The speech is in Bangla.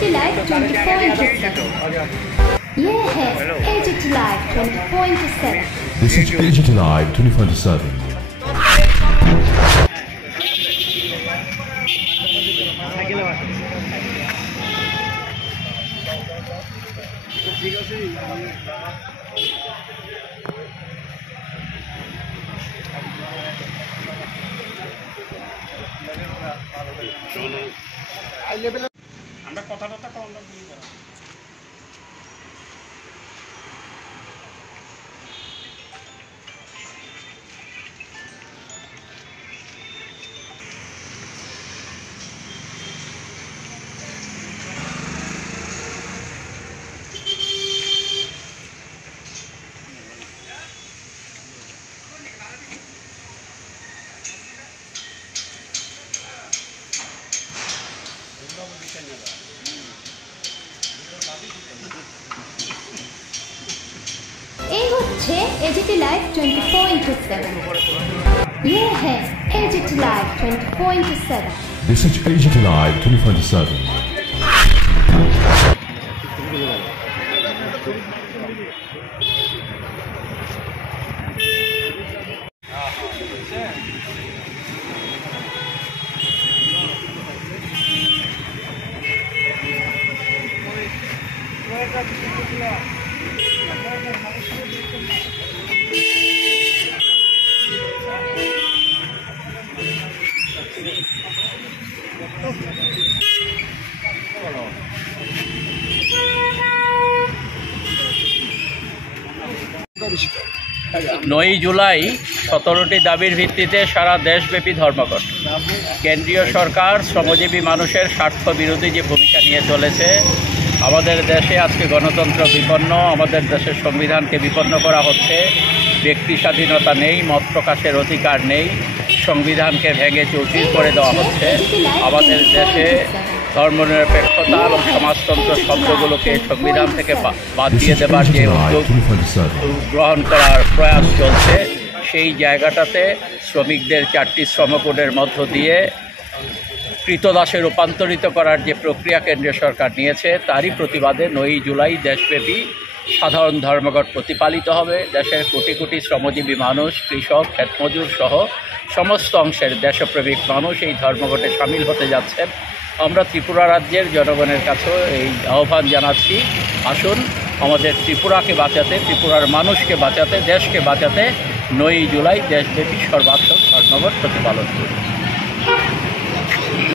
एजिटी लाइव 20.7 ये है as it is live 20.7 This is as it is live 20.7 আমরা কথাটা কম না एजिटी लाइव 20.7 ये है as it is live 20.7 This is as it is live 20.7 নয় জুলাই 17টি দাবির ভিত্তিতে সারা দেশব্যাপী ধর্মঘট। কেন্দ্রীয় সরকার শ্রমজীবী মানুষের স্বার্থ বিরোধী যে ভূমিকা নিয়ে চলেছে, আমাদের দেশে আজকে গণতন্ত্র বিপন্ন, আমাদের দেশের সংবিধানকে বিপন্ন করা হচ্ছে, ব্যক্তি স্বাধীনতা নেই, মত প্রকাশের অধিকার নেই, সংবিধানকে ভেঙে চৌচির করে দেওয়া হচ্ছে। আমাদের দেশে ধর্মনিরপেক্ষতা এবং সমাজতন্ত্র শব্দগুলোকে সংবিধান থেকে বাদ দিয়ে দেবার যে উদ্যোগ গ্রহণ করার প্রয়াস চলছে, সেই জায়গাটাতে শ্রমিকদের 4টি শ্রমকোডের মধ্য দিয়ে কৃতদাসে রূপান্তরিত করার যে প্রক্রিয়া কেন্দ্রীয় সরকার নিয়েছে, তারই প্রতিবাদে 9 জুলাই দেশব্যাপী সাধারণ ধর্মঘট প্রতিপালিত হবে। দেশের কোটি কোটি শ্রমজীবী মানুষ, কৃষক, ক্ষেতমজুর সহ সমস্ত অংশের দেশপ্রেমিক মানুষ এই ধর্মঘটে সামিল হতে যাচ্ছেন। আমরা ত্রিপুরা রাজ্যের জনগণের কাছেও এই আহ্বান জানাচ্ছি, আসুন আমাদের ত্রিপুরাকে বাঁচাতে, ত্রিপুরার মানুষকে বাঁচাতে, দেশকে বাঁচাতে 9 জুলাই দেশব্যাপী সর্বাত্মক ধর্মঘট প্রতিপালন করি।